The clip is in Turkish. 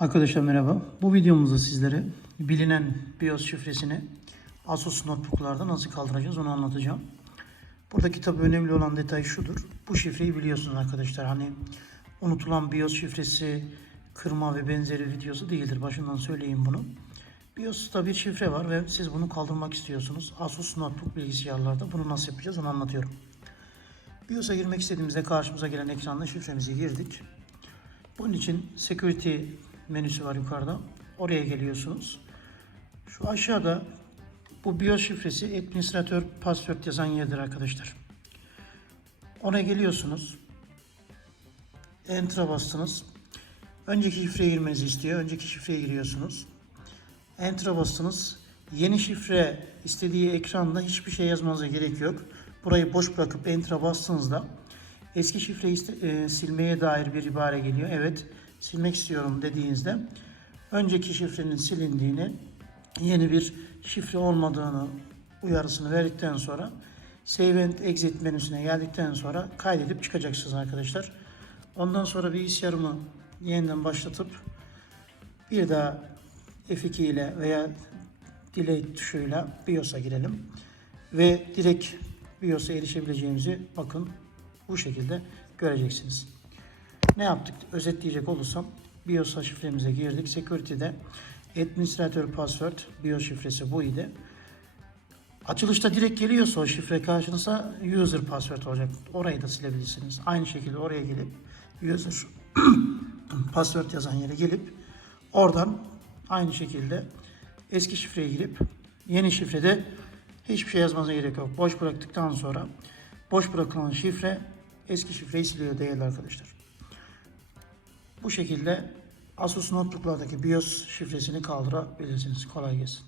Arkadaşlar merhaba. Bu videomuzda sizlere bilinen BIOS şifresini Asus notebooklarda nasıl kaldıracağız onu anlatacağım. Buradaki tabi önemli olan detay şudur. Bu şifreyi biliyorsunuz arkadaşlar. Hani unutulan BIOS şifresi kırma ve benzeri videosu değildir. Başından söyleyeyim bunu. BIOS'ta bir şifre var ve siz bunu kaldırmak istiyorsunuz. Asus notebook bilgisayarlarda bunu nasıl yapacağız onu anlatıyorum. BIOS'a girmek istediğimizde karşımıza gelen ekranda şifremizi girdik. Bunun için security menüsü var yukarıda. Oraya geliyorsunuz. Şu aşağıda bu BIOS şifresi administratör password yazan yerdir arkadaşlar. Ona geliyorsunuz. Enter'a bastınız. Önceki şifreye girmenizi istiyor. Önceki şifreye giriyorsunuz. Enter'a bastınız. Yeni şifre istediği ekranda hiçbir şey yazmanıza gerek yok. Burayı boş bırakıp Enter'a bastığınızda eski şifreyi e, silmeye dair bir ibare geliyor. Evet, silmek istiyorum dediğinizde önceki şifrenin silindiğini, yeni bir şifre olmadığını uyarısını verdikten sonra Save and Exit menüsüne geldikten sonra kaydedip çıkacaksınız arkadaşlar. Ondan sonra bilgisayarımı yeniden başlatıp bir daha F2 ile veya delete tuşuyla BIOS'a girelim. Ve direkt BIOS'a erişebileceğimizi bakın bu şekilde göreceksiniz. Ne yaptık? Özetleyecek olursam BIOS şifremize girdik. Security'de administratör password BIOS şifresi bu idi. Açılışta direkt geliyorsa o şifre karşınıza user password olacak. Orayı da silebilirsiniz. Aynı şekilde oraya gelip user password yazan yere gelip oradan aynı şekilde eski şifreye girip yeni şifrede hiçbir şey yazmanıza gerek yok. Boş bıraktıktan sonra boş bırakılan şifre eski şifreyi siliyor değerli arkadaşlar. Bu şekilde Asus notebooklardaki BIOS şifresini kaldırabilirsiniz. Kolay gelsin.